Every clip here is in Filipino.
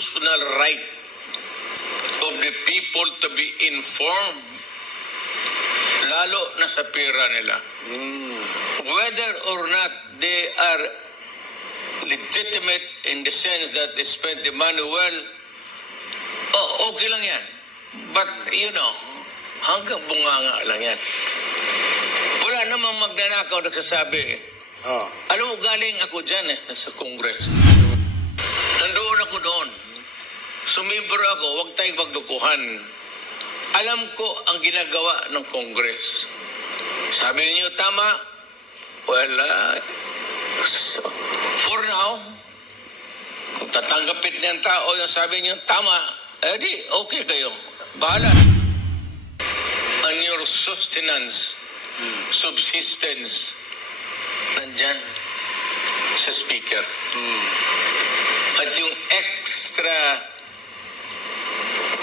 constitutional right of the people to be informed, lalo na sa pera nila. Whether or not they are legitimate in the sense that they spend the money well, okay lang yan. But, hanggang bunganga lang yan. Wala namang magnanakaw nagsasabi. Alam mo, galing ako dyan sa Congress. Nandoon ako doon. Sumibro ako, huwag tayong magdukuhan. Alam ko ang ginagawa ng Congress. Sabi niyo, tama? Well, for now, kung tatanggapit ng tao yung sabi niyo, tama, di, okay kayo. Bahala. And your sustenance, subsistence, nandyan sa speaker. At yung extra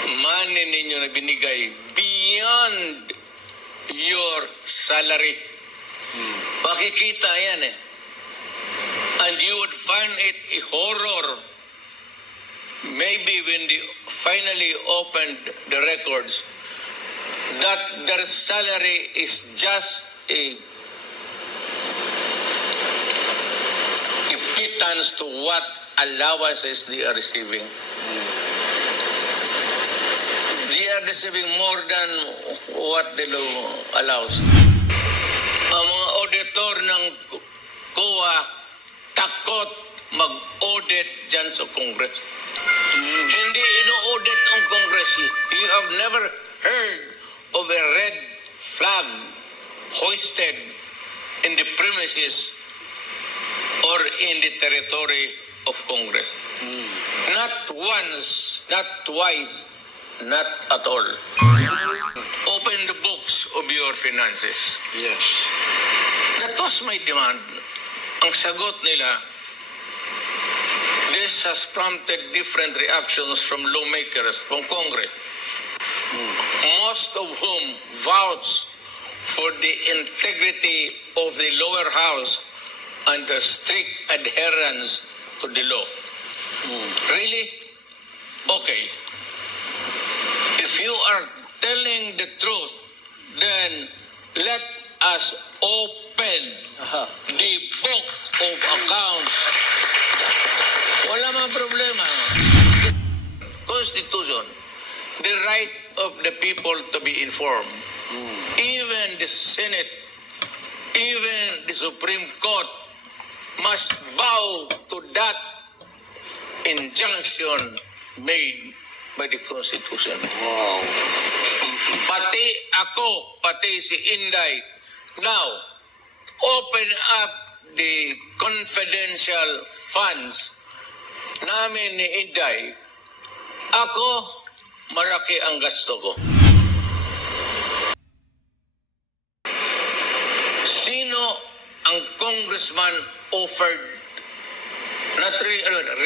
money ninyo na binigay beyond your salary. Makikita yan And you would find it a horror. Maybe when they finally opened the records, that their salary is just a pittance to what allowances they are receiving. They are receiving more than what the law allows. Ang mga auditor ng COA takot mag-audit dyan sa Congress. Hindi ino-audit ang Congress. You have never heard of a red flag hoisted in the premises or in the territory of Congress. Not once, not twice, not at all. Open the books of your finances. Yes. That was my demand. Ang sagot nila, this has prompted different reactions from lawmakers, from Congress, most of whom vouch for the integrity of the lower house and the strict adherence to the law. Really? Okay. If you are telling the truth, then let us open the book of accounts. Wala mga problema. Constitution, the right of the people to be informed. Even the Senate, even the Supreme Court must bow to that injunction made by the Constitution. Wow. Pati ako, pati si Inday, now, open up the confidential funds namin ni Inday. Ako, maraki ang gasto ko. Sino ang congressman offered,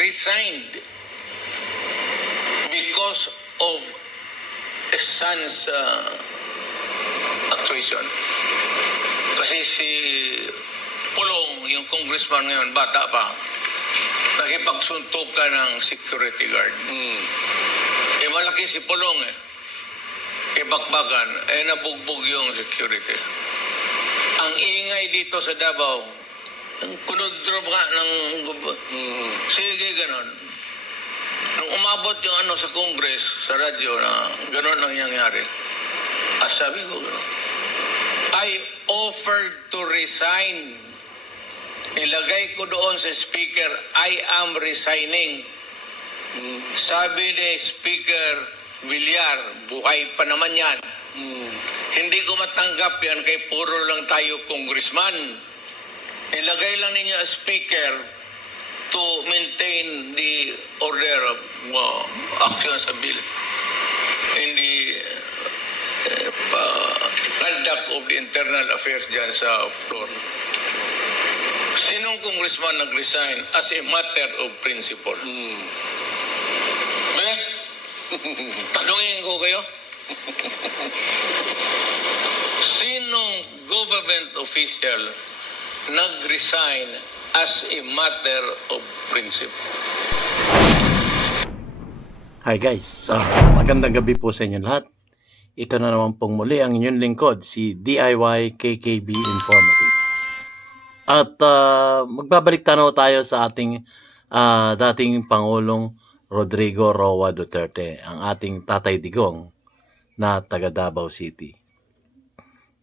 resigned because of a son's actuation? Kasi si Pulong, yung congressman ngayon, bata pa, nakipagsuntukan ng security guard. Malaki si Pulong bakbakan, nabugbog yung security. Ang ingay dito sa Davao, kunudrop nga ng sige, ganon. Nung umabot yung sa Congress, sa radyo, na ganon ang nangyari. Sabi ko, ganon. I offered to resign. Nilagay ko doon sa speaker, I am resigning. Sabi ni Speaker Villar, buhay pa naman yan. Hindi ko matanggap yan kay puro lang tayo congressman. Nilagay lang ninyo as speaker to maintain the order of actions sa bill in the conduct of the internal affairs dyan sa floor. Sinong congressman nag-resign as a matter of principle? Tanungin ko kayo. Sinong government official nag-resign as a matter of principle? Hi guys, magandang gabi po sa inyo lahat. Ito na naman pong muli ang inyong lingkod, si DIY KKB Informative. At magbabalik tanaw tayo sa ating dating Pangulong Rodrigo Roa Duterte, ang ating Tatay Digong na taga Davao City.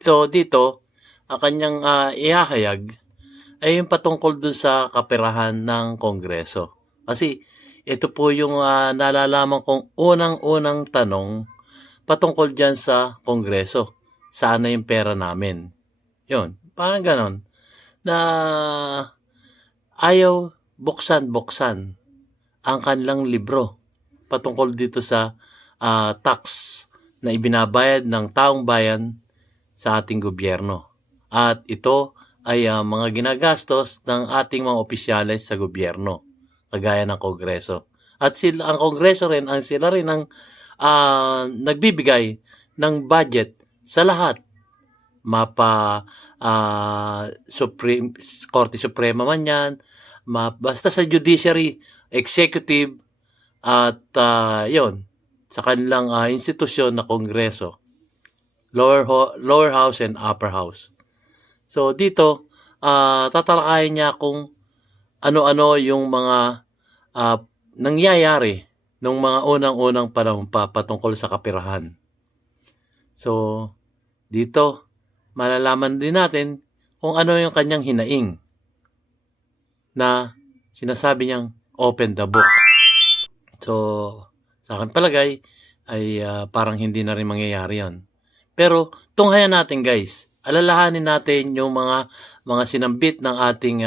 So dito, ang kanyang ihahayag ay yung patungkol dun sa kaperahan ng Kongreso. Kasi ito po yung nalalaman kong unang-unang tanong patungkol dyan sa Kongreso. Saan na yung pera namin? Yun, parang ganon. Na ayaw buksan-buksan ang kanilang libro patungkol dito sa tax na ibinabayad ng taong bayan sa ating gobyerno. At ito ay mga ginagastos ng ating mga opisyales sa gobyerno, kagaya ng Kongreso. At ang Kongreso rin, sila rin ang nagbibigay ng budget sa lahat. Mapa Korte Suprema man yan, basta sa judiciary, executive, at yon sa kanilang institusyon na Kongreso, lower house and upper house. So dito, tatalakayin niya kung ano-ano yung mga nangyayari nung mga unang-unang panahon pa patungkol sa kapirahan. So dito, malalaman din natin kung ano yung kanyang hinaing na sinasabi niyang open the book. So sa akin palagay ay parang hindi na rin mangyayari yan. Pero tunghayan natin guys, alalahanin natin yung mga sinambit ng ating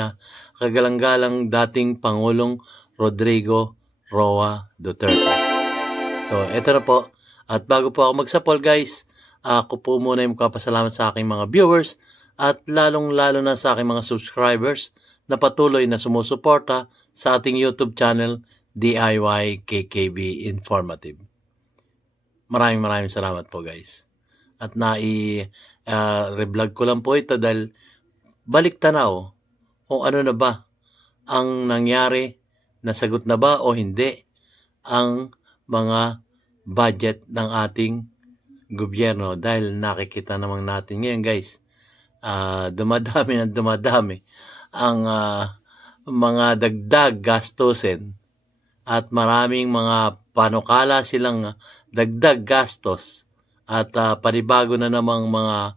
kagalang-galang dating Pangulong Rodrigo Roa Duterte. So eto na po, at bago po ako magsapol guys, ako po muna yung magpapasalamat sa aking mga viewers at lalong-lalo na sa aking mga subscribers na patuloy na sumusuporta sa ating YouTube channel DIY KKB Informative. Maraming salamat po guys. At reblog ko lang po ito dahil balik tanaw kung ano na ba ang nangyari, nasagot na ba o hindi ang mga budget ng ating gobyerno, dahil nakikita naman natin ngayon guys, dumadami ang mga dagdag gastusin at maraming mga panukala silang dagdag gastos at panibago na namang mga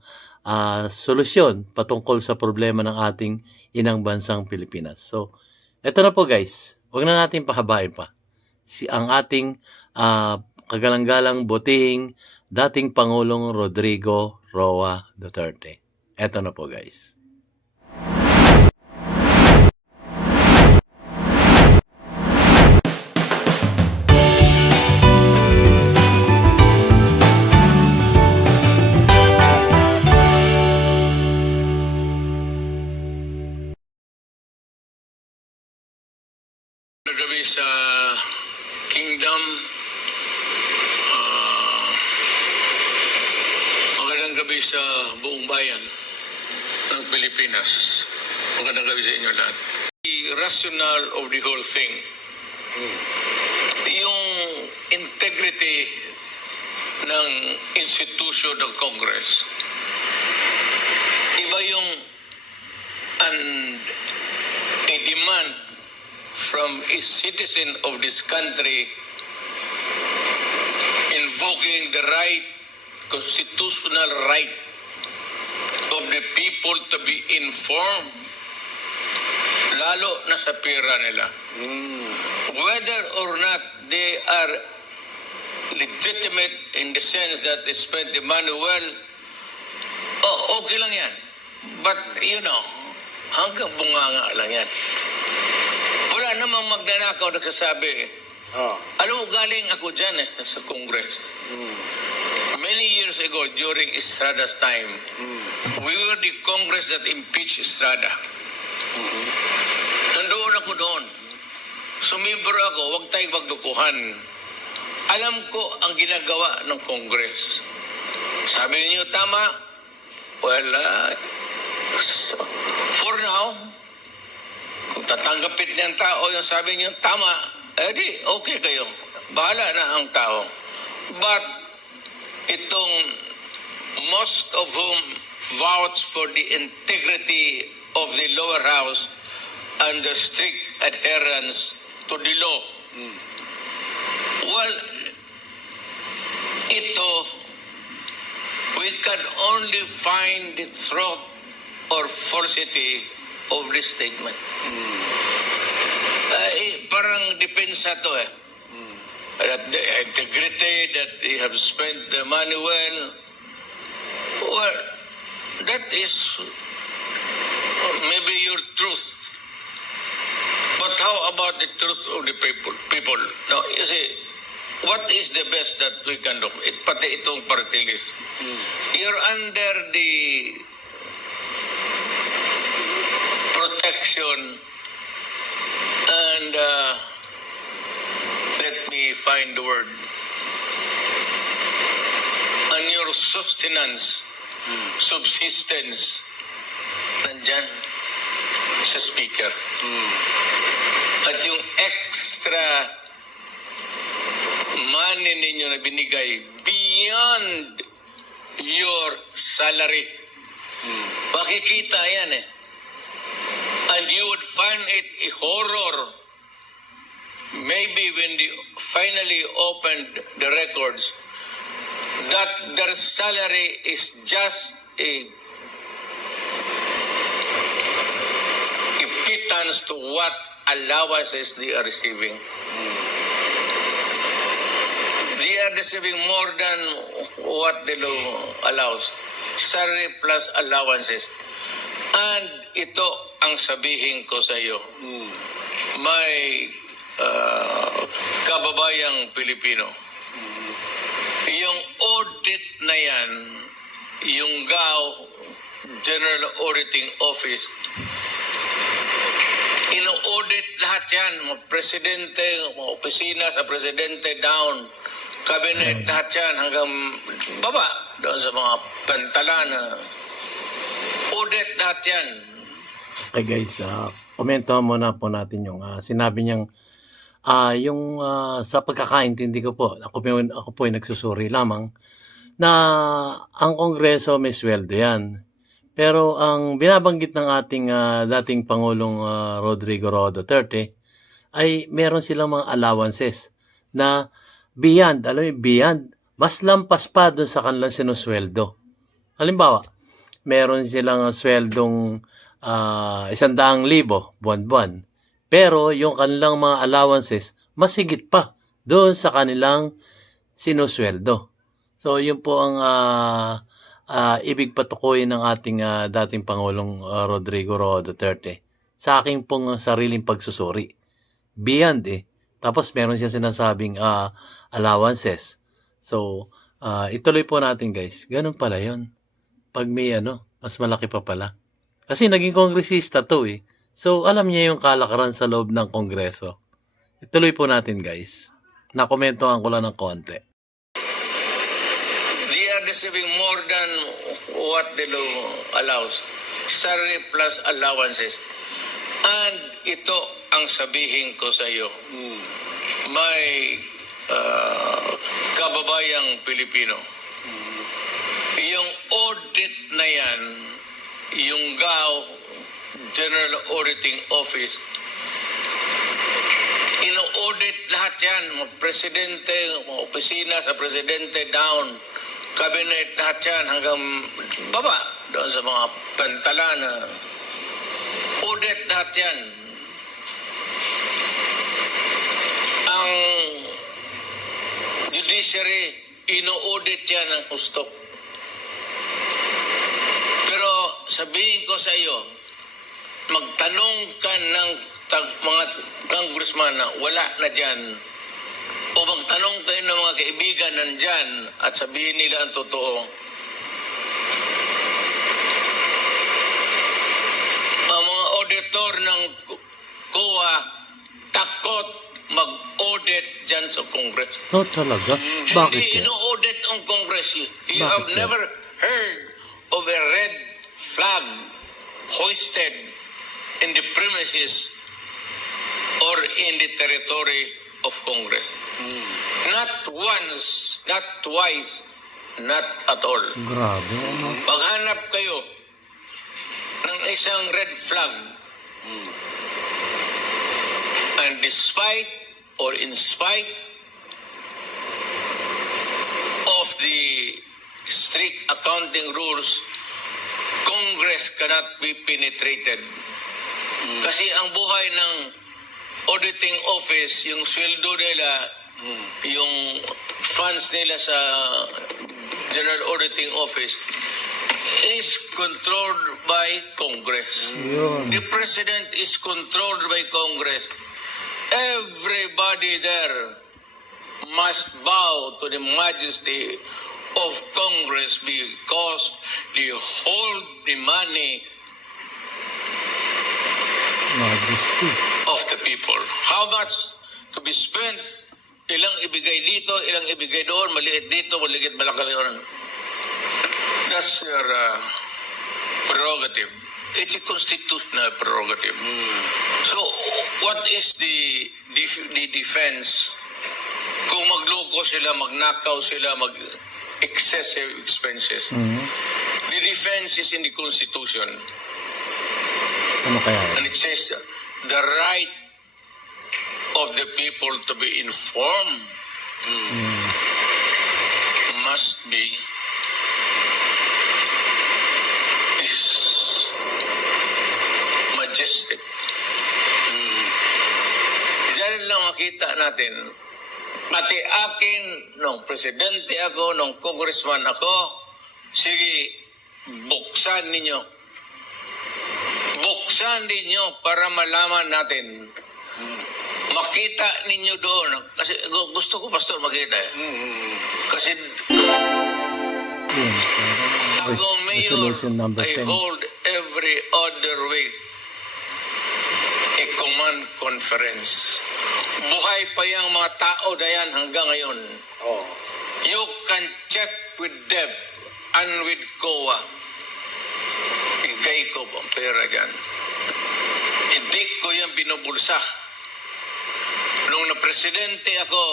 solusyon patungkol sa problema ng ating inang bansang Pilipinas. So, eto na po guys, huwag na natin pahabain pa. Ang ating kagalang-galang butihing dating Pangulong Rodrigo Roa Duterte. Eto na po guys. Gabi sa Kingdom, magandang gabi sa buong bayan ng Pilipinas. Magandang gabi sa inyo lahat. The rationale of the whole thing, yung integrity ng institution ng Congress, iba yung a demand from a citizen of this country invoking the constitutional right of the people to be informed, lalo na sa pera nila. Whether or not they are legitimate in the sense that they spend the money well, okay lang yan. But, hanggang bunganga lang yan. Wala namang magnanakaw nagsasabi. Alam mo, galing ako dyan sa Congress. Many years ago, during Estrada's time, we were the Congress that impeached Estrada. Nandoon ako doon. Sumibro ako, huwag tayong magdukuhan. Alam ko ang ginagawa ng Congress. Sabi niyo, tama? Well, for now, kung tatanggapin ng tao yung sabi niyo, tama, di, okay kayo. bahala na ang tao. But itong most of whom vouch for the integrity of the lower house and the strict adherence to the law. Well, ito, we can only find the truth or falsity of this statement. Parang depensa to eh. That the integrity, that they have spent the money well. Well, that is maybe your truth. But how about the truth of the people? Now, you see, what is the best that we can do? Pati itong party list. You're under the protection and let me find the word. And your sustenance, subsistence, nandyan sa speaker. At yung extra money ninyo na binigay beyond your salary. Makikita yan eh. And you would find it a horror. Maybe when they finally opened the records, that their salary is just a pittance to what allowances they are receiving. They are receiving more than what the law allows. Salary plus allowances. And ito ang sabihin ko sa iyo. May kababayang Pilipino. Yung audit na yan, yung GAO, General Auditing Office, ino-audit lahat yan, mga presidente, mga opisina sa presidente down, cabinet, lahat yan, hanggang baba, doon sa mga pantalan, audit lahat yan. Okay guys, komento muna po natin yung sinabi niyang sa pagkakaintindi ko po, ako po ay nagsusuri lamang na ang Kongreso may sweldo yan. Pero ang binabanggit ng ating dating Pangulong Rodrigo Roa Duterte ay meron silang mga allowances na beyond, alam mo, beyond, mas lampas pa doon sa kanilang sinusweldo. Halimbawa, meron silang sweldong 100,000 buwan-buwan. Pero yung kanilang mga allowances, mas higit pa doon sa kanilang sinusweldo. So, yun po ang ibig patukoyin ng ating dating Pangulong Rodrigo Roa Duterte sa aking pong sariling pagsusuri. Beyond eh. Tapos meron siya sinasabing allowances. So, ituloy po natin guys. Ganun pala yun. Pag may mas malaki pa pala. Kasi naging kongresista to eh. So, alam niya yung kalakaran sa loob ng Kongreso. Ituloy po natin guys. Nakomentohan ko lang ng konti. They are receiving more than what the law allows. Salary plus allowances. And ito ang sabihin ko sa iyo. May kababayang Pilipino. Yung audit na yan, yung GAO, General Auditing Office, ino-audit lahat yan, mga presidente, mga opisina sa presidente down, cabinet, lahat yan, hanggang baba, doon sa mga pantalan, audit lahat yan. Ang judiciary, ino-audit yan ng gusto. Pero sabihin ko sa iyo, magtanong ka ng mga congressman na wala na dyan, o magtanong kayo ng mga kaibigan nandyan at sabihin nila ang totoo. Ang mga auditor ng COA takot mag-audit dyan sa Congress. No, talaga? Bakit Hindi yan? ino-audit ang Congress. You Bakit have yan? never heard of a red flag hoisted in the premises or in the territory of Congress. Not once, not twice, not at all. Grabe, ano? Paghanap kayo ng isang red flag, and despite or in spite of the strict accounting rules, Congress cannot be penetrated. Kasi ang buhay ng auditing office, yung sweldo nila, yung funds nila sa General Auditing Office, is controlled by Congress. Yun. The President is controlled by Congress. Everybody there must bow to the majesty of Congress because they hold the money Majesty. of the people. How much to be spent? Ilang ibigay dito, ilang ibigay doon, maliit dito, maliit malaki doon. That's your prerogative. It's a constitutional prerogative. So, what is the defense? Kung magloko sila, magnakaw sila, mag-excessive expenses. The defense is in the Constitution. Ano kaya? And it says the right of the people to be informed must be is majestic. Diyan lang makita natin, pati akin, nung presidente ako, nung congressman ako, sige, buksan ninyo. Buksan ninyo para malaman natin. Makita ninyo doon. Kasi gusto ko, Pastor, makita eh. Kasi Yun. ako, Mayor, Resolution number I 10. hold every other week a command conference. Buhay pa yung mga tao na yan hanggang ngayon. You can check with them and with COA. Igay ko ang pera dyan. Hindi ko yung binubulsa. Nung na-presidente ako,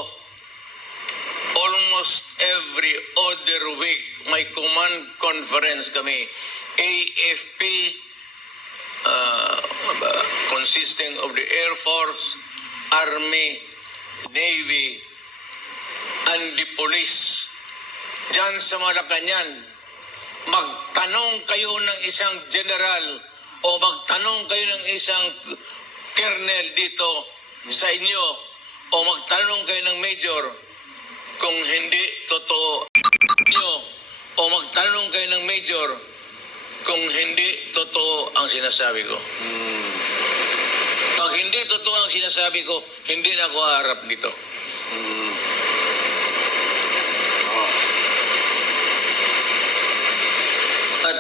almost every other week, may command conference kami. AFP, consisting of the Air Force, Army, Navy, and the Police. Diyan sa Malacanang, magtanong kayo ng isang general o magtanong kayo ng isang colonel dito sa inyo o magtanong kayo ng major kung hindi totoo nyo o magtanong kayo ng major kung hindi totoo ang sinasabi ko. Pag hindi totoo ang sinasabi ko, hindi na ako harap dito. At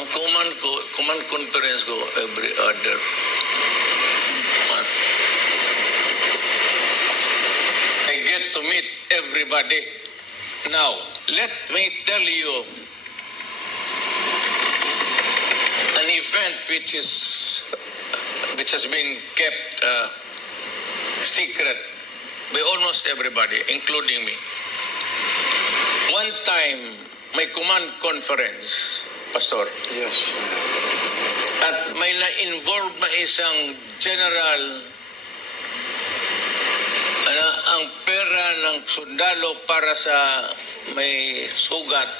ang command conference ko every other month. I get to meet everybody. Now, let me tell you an event which has been kept secret by almost everybody, including me. One time, may command conference, Pastor. Yes. At may na-involve na isang general ang pera ng sundalo para sa may sugat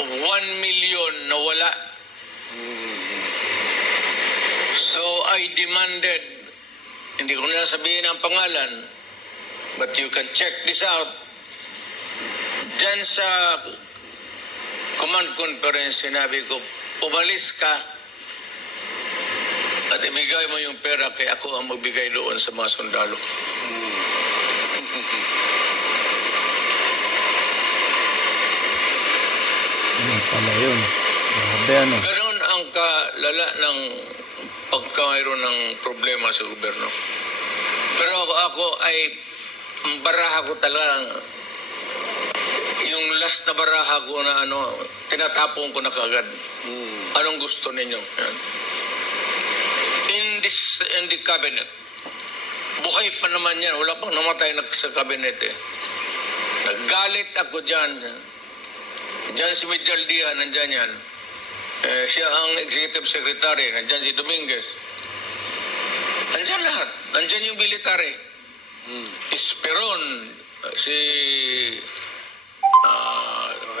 of 1 million na wala. So I demanded, hindi ko na sabihin ang pangalan, but you can check this out. Diyan sa command conference, sinabi ko, umalis ka at ibigay mo yung pera kay ako ang magbigay doon sa mga sundalo. Ano pala yun? Grabe, ano? Ganon ang kalala ng pagkamayroon ng problema sa gobyerno. Pero ako ay, ang baraha ko talaga, yung last na baraha ko na tinatapon ko na kagad. Anong gusto ninyo? Yan. In the cabinet, Buhay pa naman yan. Wala pang namatay sa kabinet eh. Naggalit ako dyan. Dyan si Medjaldia, nandyan yan. Siya ang executive secretary. Nandyan si Dominguez. Nandyan lahat. Nandyan yung military. Esperon, si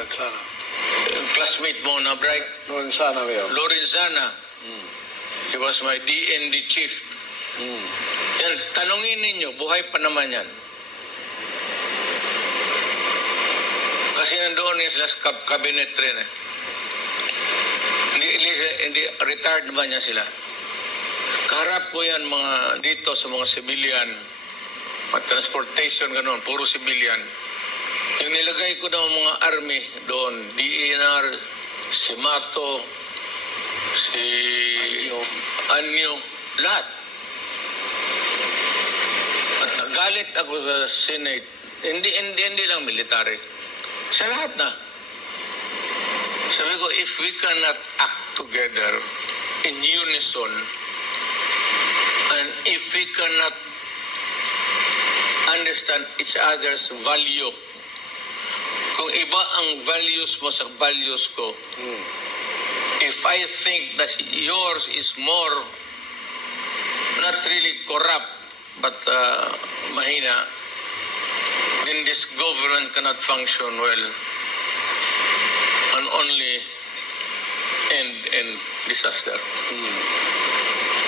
Lorenzana. yung classmate mo na bright, Lorenzana, Mayor. Lorenzana. He was my DND chief. Yan, tanungin ninyo, buhay pa naman yan. Kasi nandoon yun sila sa cabinet rin eh. Hindi retired naman yan sila. Kaharap ko yan mga dito sa mga civilian, mga transportation ganun, puro civilian. Yung nilagay ko daw mga army doon, DNR, si Mato, si Anyo, lahat. At nagalit ako sa Senate. Hindi lang military. Sa lahat na. Sabi ko, if we cannot act together in unison, and if we cannot understand each other's value, kung iba ang values mo sa values ko, if I think that yours is more, not really corrupt, but mahina, then this government cannot function well and only end in disaster.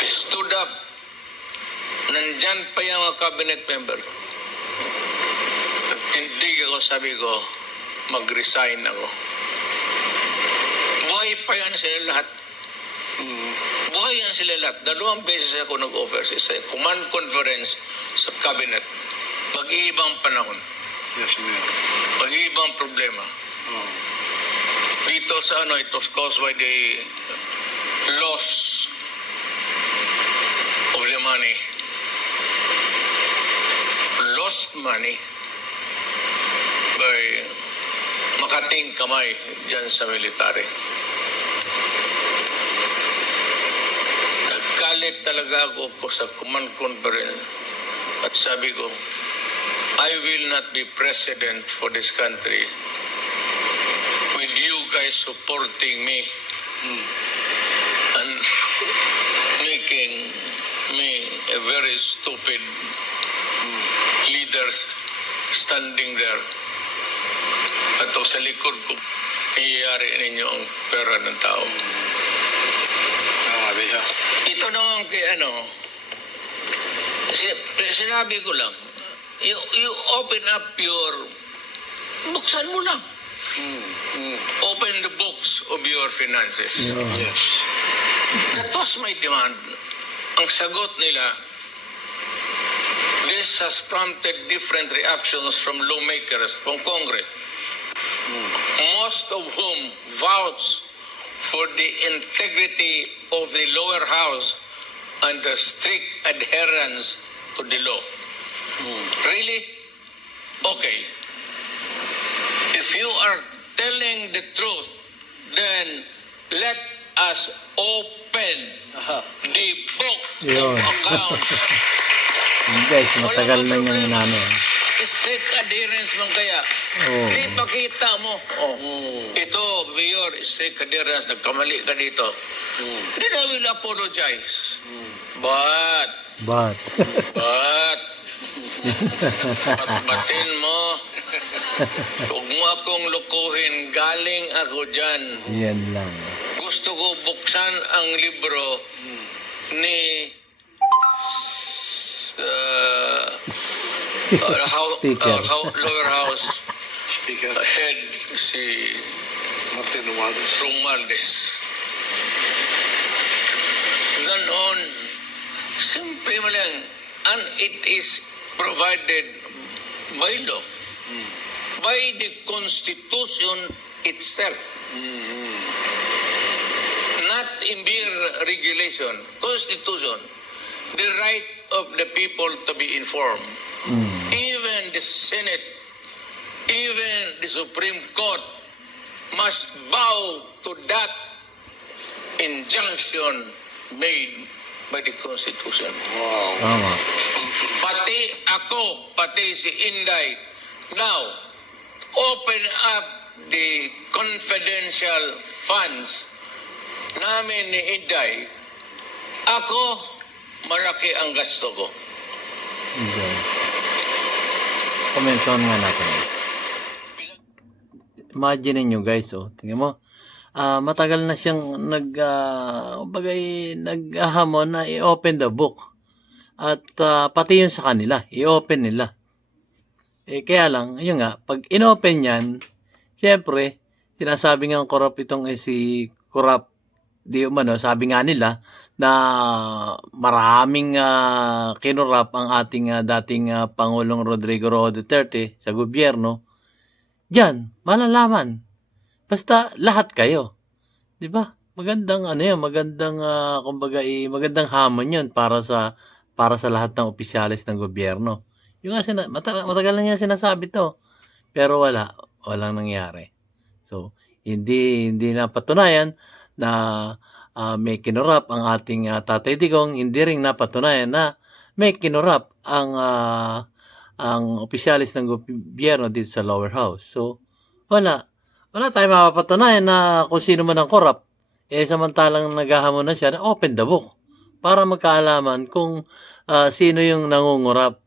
I stood up. Nandyan pa yung mga cabinet member. Nagtindig ako, sabi ko, mag-resign ako. Buhay pa yan sila lahat. Buhay yan sila lahat. 2 beses ako nag-offer sa command conference sa cabinet. Mag-iibang panahon. Yes, Mayor. Mag-iibang problema. Dito sa it was caused by the loss of the money. Lost money by makating kamay dyan sa military. Nagkalit talaga ako sa command conference at sabi ko, I will not be president for this country with you guys supporting me and making me a very stupid leaders standing there. At sa likod ko, iyayari ninyo ang pera ng tao. Grabe ha. Ito naman kay sinabi ko lang, you open up buksan mo lang. Open the books of your finances. Yes. That was my demand. Ang sagot nila, this has prompted different reactions from lawmakers, from Congress, most of whom vouch for the integrity of the lower house and the strict adherence to the law. Really? Okay. If you are telling the truth, then let us open the book Yun. of accounts. Guys, matagal na niyang namin. Strict adherence man kaya. Oo. Di pakita mo. Ito, Mayor, strict adherence. Nagkamali ka dito. Then I will apologize. But, batin mo. Huwag mo akong lukuhin. Galing ako dyan. Yan lang. Gusto ko buksan ang libro ni lower house Speaker head si Martin Romualdez. Romualdez. Ganon. Simple mo lang. And it is provided by law. By the Constitution itself. Not in mere regulation. Constitution. The right of the people to be informed. Even the Senate, even the Supreme Court must bow to that injunction made by the Constitution. Wow. Tama. Pati ako, pati si Inday, now, open up the confidential funds namin ni Inday. Ako, malaki ang gasto ko. Okay. Komenton nga natin. Imagine nyo guys, tingnan mo. Matagal na siyang naghahamon na i-open the book. At pati yun sa kanila, i-open nila. Kaya lang, yun nga, pag in-open yan, siyempre, sinasabi nga corrupt itong si corrupt, di umano, sabi nga nila, na maraming kinurap ang ating dating Pangulong Rodrigo Roa Duterte sa gobyerno. Diyan, malalaman. Basta lahat kayo. 'Di ba? Magandang magandang kumbaga magandang hamon 'yun para sa lahat ng opisyalis ng gobyerno. Yung nga matagal na niya sinasabi 'to. Pero walang nangyari. So, hindi napatunayan na may kinurap ang ating Tatay Digong, hindi ring napatunayan na may kinurap ang opisyalis ng gobyerno dito sa lower house. So, wala tayong mapapatunayan na kung sino man ang korap. Samantalang naghahamon na siya na open the book para magkaalaman kung sino yung nangungurap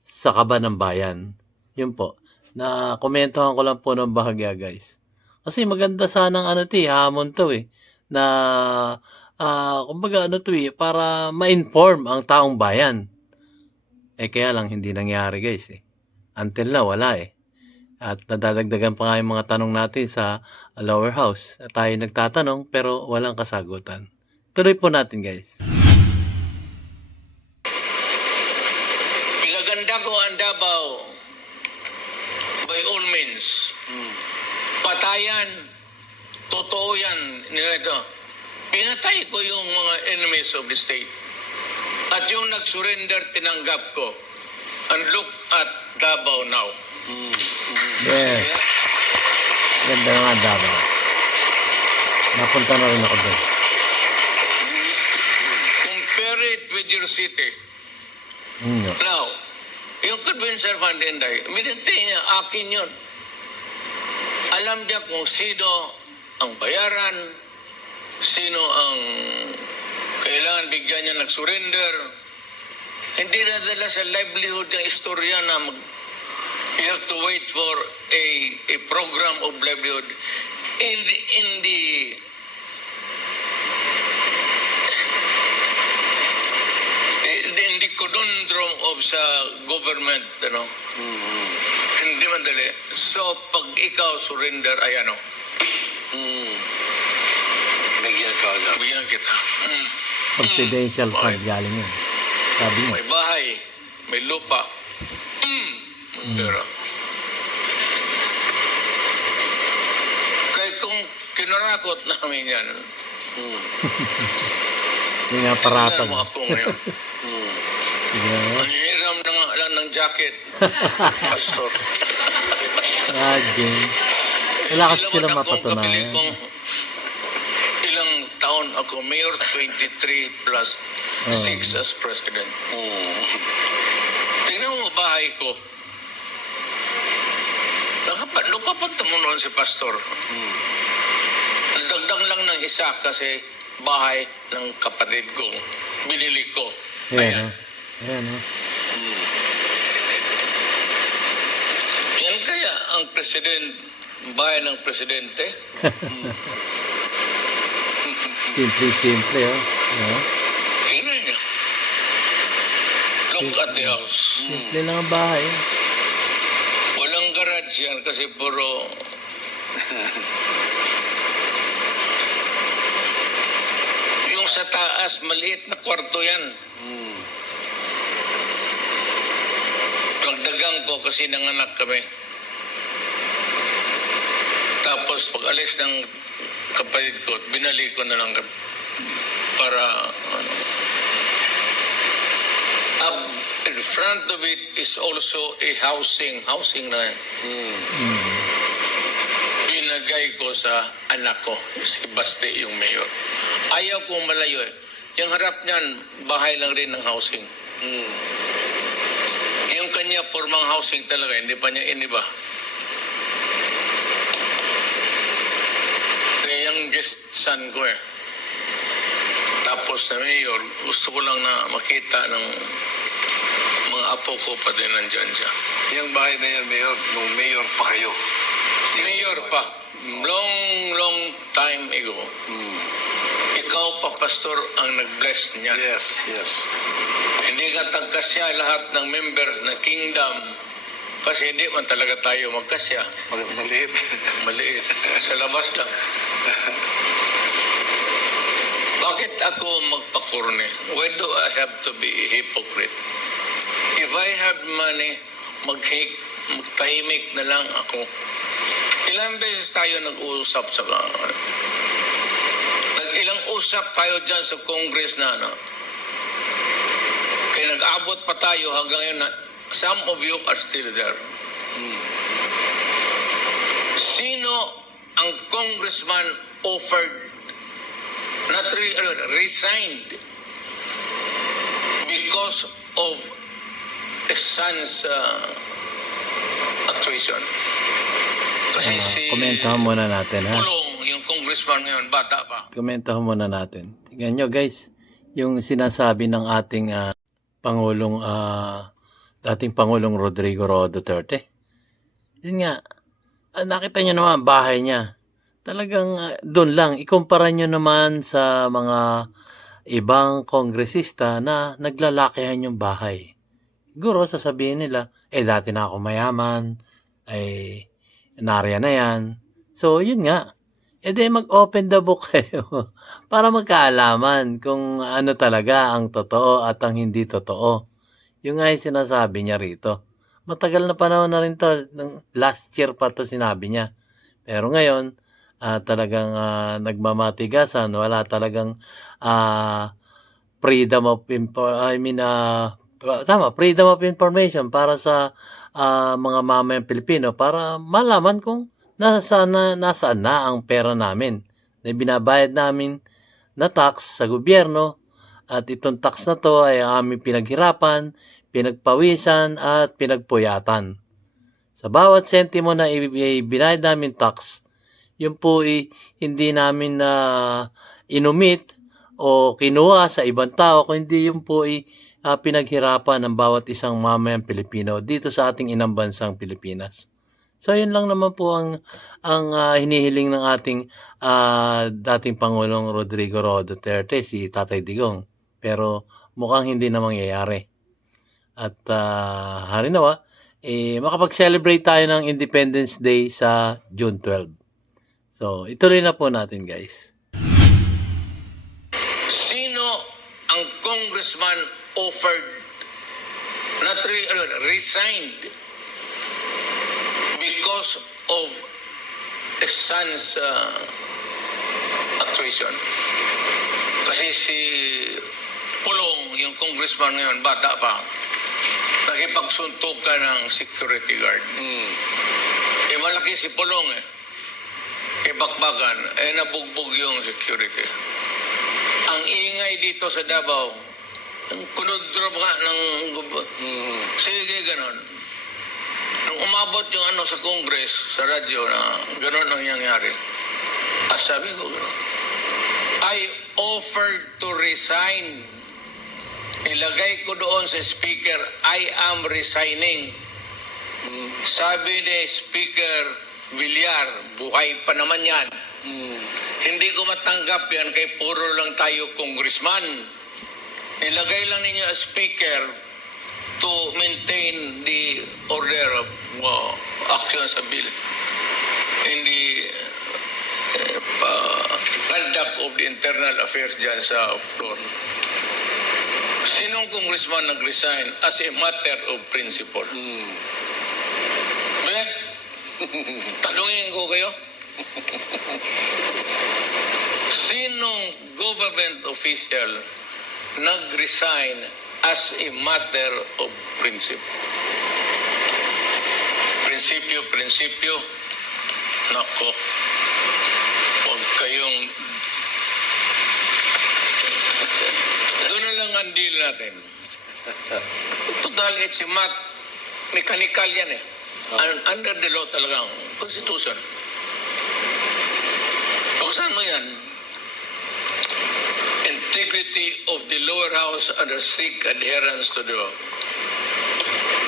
sa kaba ng bayan. Yun po. Na komentohan ko lang po ng bahagya, guys. Kasi maganda sanang hamon to na kumbaga para ma-inform ang taong bayan. Kaya lang hindi nangyari guys Until na wala At nadadagdagan pa nga yung mga tanong natin sa lower house. Tayo nagtatanong pero walang kasagutan. Tuloy po natin guys. Pinaganda ko ang Davao by all means. Patayan, totoo yan. Pinatay ko yung mga enemies of the state. At yung nag-surrender, tinanggap ko. And look at Davao now. Yes. Ganda nga Davao. Napunta na rin ako doon. Compare it with your city. Now, yung convincer fund Inday, minintay niya, akin yun. Alam niya kung sino ang bayaran, sino ang kailangan bigyan niya nag-surrender. Hindi na dala sa livelihood ng istorya na you have to wait for a program of livelihood in the conundrum of sa government, Hindi madali. So, pag ikaw surrender, bigyan kita. Confidential fund galing yun. Sabi niya. May bahay, may lupa. Pero, kahit kung kinarakot namin yan, Yung nga paratag. tingnan mo ako ngayon. Ang hiram na nga lang ng jacket, Pastor. Jane. Wala kasi Hindi sila naman akong kabili mapatunayan. kung ilang taon ako, Mayor 23 plus 6 as President. Tingnan mo bahay ko. Nakapunta mo noon si Pastor. Nadagdag lang ng isa kasi bahay ng kapatid ko. Binili ko. Ayan. Yan kaya ang bahay ng presidente. Simple. Tingnan niyo. Look at the house. Simple lang ang bahay. Walang garage yan kasi puro yung sa taas, maliit na kwarto yan. Nagdagang ko kasi nanganak kami. Tapos pag alis ng kapatid ko, binali ko na lang para in front of it is also a housing na binagay ko sa anak ko, si Basti yung mayor. Ayaw kong malayo yung harap niyan, bahay lang rin ng housing. Yung kanya formang housing talaga, hindi pa niya iniba. Yung guest son ko eh. Tapos sa mayor, gusto ko lang na makita ng mga apo ko pa din nandyan siya. Yung bahay na yan, Mayor, nung mayor pa kayo. Mayor pa, long time ago. Ikaw pa, Pastor, ang nag-bless niyan. Yes, yes. Hindi ka tagkasya lahat ng members ng kingdom kasi hindi man talaga tayo magkasya. Maliit. Maliit. Sa labas lang. Bakit ako magpakurne? Why do I have to be a hypocrite? If I have money, magtahimik na lang ako. Ilang beses tayo nag-uusap sa ilang usap tayo dyan sa Congress na kaya nag-abot pa tayo hanggang ngayon na some of you are still there. Sino ang congressman offered resigned because of a son's actuation? Kasi si Komentahan muna natin, ha? Pulong, yung congressman ngayon, bata pa. Komentahan muna natin. Tingnan nyo, guys, yung sinasabi ng ating dating Pangulong Rodrigo Roa Duterte. Yun nga, nakita nyo naman bahay niya. Talagang doon lang. Ikumpara nyo naman sa mga ibang kongresista na naglalakihan yung bahay. Siguro sasabihin nila, dati na ako mayaman, narya na yan. So, yun nga. Mag-open the book kayo para magkaalaman kung ano talaga ang totoo at ang hindi totoo. Yung nga yung sinasabi niya rito. Matagal na panahon na rin to. Last year pa to sinabi niya. Pero ngayon, talagang nagmamatigasan. Wala talagang freedom of freedom of information para sa mga mamayang Pilipino para malaman kung nasaan na ang pera namin na binabayad namin na tax sa gobyerno. At itong tax na to ay aming pinaghirapan, pinagpawisan at pinagpuyatan. Sa bawat sentimo na ibinayad namin tax, yun po hindi namin na inumit o kinuha sa ibang tao, kundi yun po pinaghirapan ng bawat isang mamayang Pilipino dito sa ating inang bansang Pilipinas. So yun lang naman po ang hinihiling ng ating dating Pangulong Rodrigo Roa Duterte, si Tatay Digong. Pero mukhang hindi na mangyayari. At harinawa, makapag-celebrate tayo ng Independence Day sa June 12. So, ituloy na po natin, guys. Sino ang congressman offered resigned because of a son's actuation? Kasi si Pulong, yung congressman ngayon, bata pa, nakipagsuntukan ng security guard. Malaki si Pulong bakbakan, nabugbog yung security. Ang ingay dito sa Davao, ang kunudrop nga ng sige, ganon. Nung umabot yung sa Congress, sa radyo, na ganon ang nangyari. Sabi ko, ganon. I offered to resign. Nilagay ko doon sa speaker, I am resigning. Sabi ni Speaker Villar, buhay pa naman yan. Hindi ko matanggap yan kay puro lang tayo congressman. Nilagay lang ninyo as speaker to maintain the order of action sa bill. Hindi conduct of the internal affairs dyan sa floor. Sinong congressman nag-resign as a matter of principle? Tanungin ko kayo. Sinong government official nag-resign as a matter of principle? Prinsipyo. Nako. Huwag kayong ang deal natin. Total, it's a mechanical yan eh. Under the law talaga ang Constitution. Buksan mo yan. Integrity of the lower house under strict adherence to the law.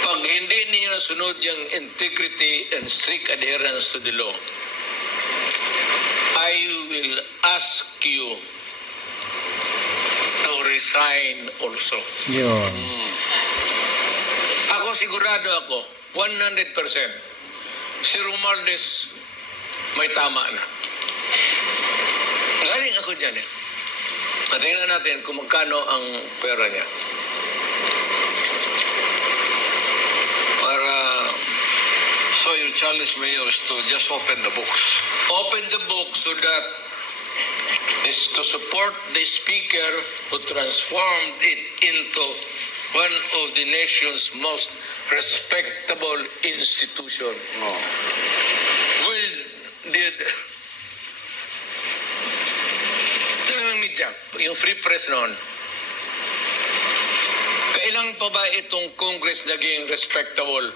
Pag hindi ninyo nasunod yung integrity and strict adherence to the law, I will ask you to resign also. Yun. Ako sigurado ako, 100%. Si Romualdez may tama na. Galing ako dyan eh. Tingnan natin kung magkano ang pera niya. Para So your challenge, Mayor, is to just open the books. open the book so that is to support the speaker who transformed it into one of the nation's most respectable institution. No. Will did talagang media, yung free press noon, kailang pa ba itong Congress naging respectable?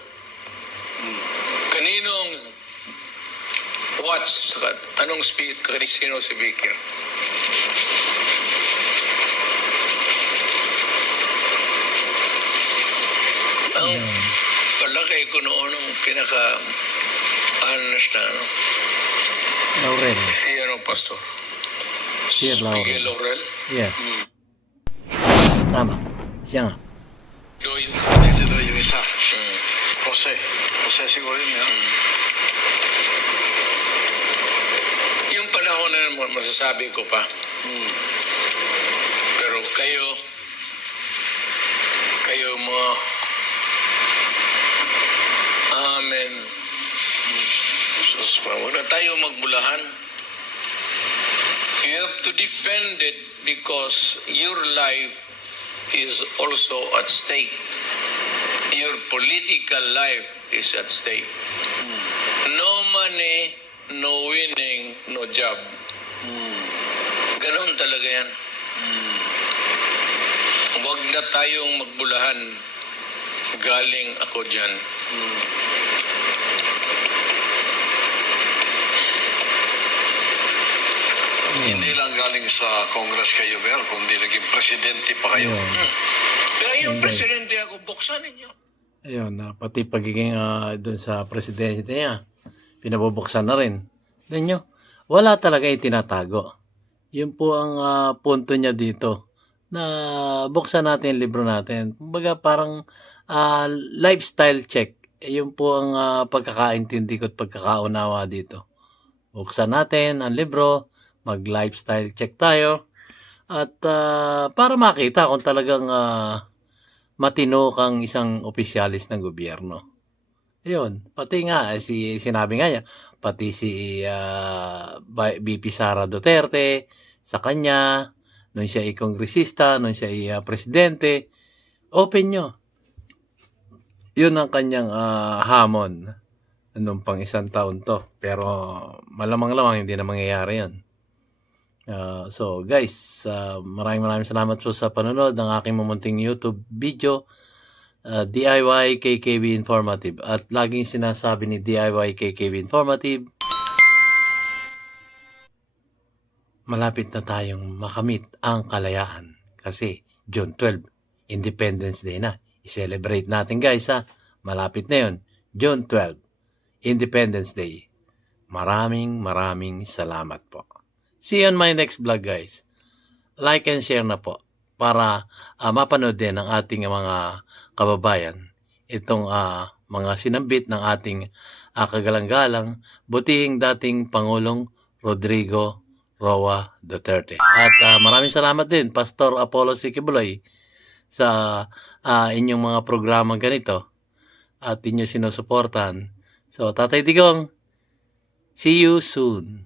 Kaninong watch sa anong speaker, sino si speaker? Ang palaki ko noon ang pinaka-honest na ano, Laurel. si ano, pastor? Si Laurel. Miguel Laurel. Yeah. Tama. Siya nga. Do yung Sino yung isa? Jose. Jose siguro yun, yeah? yung panahon na naman, masasabi ko pa. Pero kayo mga amen. Sus, huwag na tayo magbulahan. You have to defend it because your life is also at stake. Your political life is at stake. No money, no winning, no job. Ganon talaga yan. Huwag na tayong magbulahan. Galing ako dyan. Hindi lang galing sa Congress kayo, Mayor, kundi naging presidente pa kayo. Yun. Kaya yung presidente ako, buksan ninyo. Ayun, pati pagiging doon sa presidente niya, pinabubuksan na rin. Tignan nyo, wala talaga itinatago. Yun po ang punto niya dito, na buksan natin yung libro natin. Kumbaga parang lifestyle check. Yun po ang pagkakaintindi ko at pagkakaunawa dito. Buksan natin ang libro, mag-lifestyle check tayo, at para makita kung talagang matino kang isang opisyalis ng gobyerno. Ayun, pati nga, sinabi nga niya, pati si VP Sara Duterte, sa kanya, nung siya ay kongresista, nung siya ay presidente, open nyo. Yun ang kanyang hamon nung pang isang taon to. Pero malamang-lamang hindi na mangyayari yan. So guys, maraming salamat po sa panonood ng aking mamunting YouTube video, DIY KKB Informative. At laging sinasabi ni DIY KKB Informative, malapit na tayong makamit ang kalayaan. Kasi June 12, Independence Day na. I-celebrate natin guys ha. Malapit na yun. June 12, Independence Day. Maraming salamat po. See you on my next vlog guys. Like and share na po para mapanood din ng ating mga kababayan itong mga sinambit ng ating kagalang-galang butihing dating Pangulong Rodrigo Roa Duterte. At maraming salamat din Pastor Apollo Sikibuloy sa inyong mga programang ganito at inyo sinusuportan. So Tatay Digong, see you soon.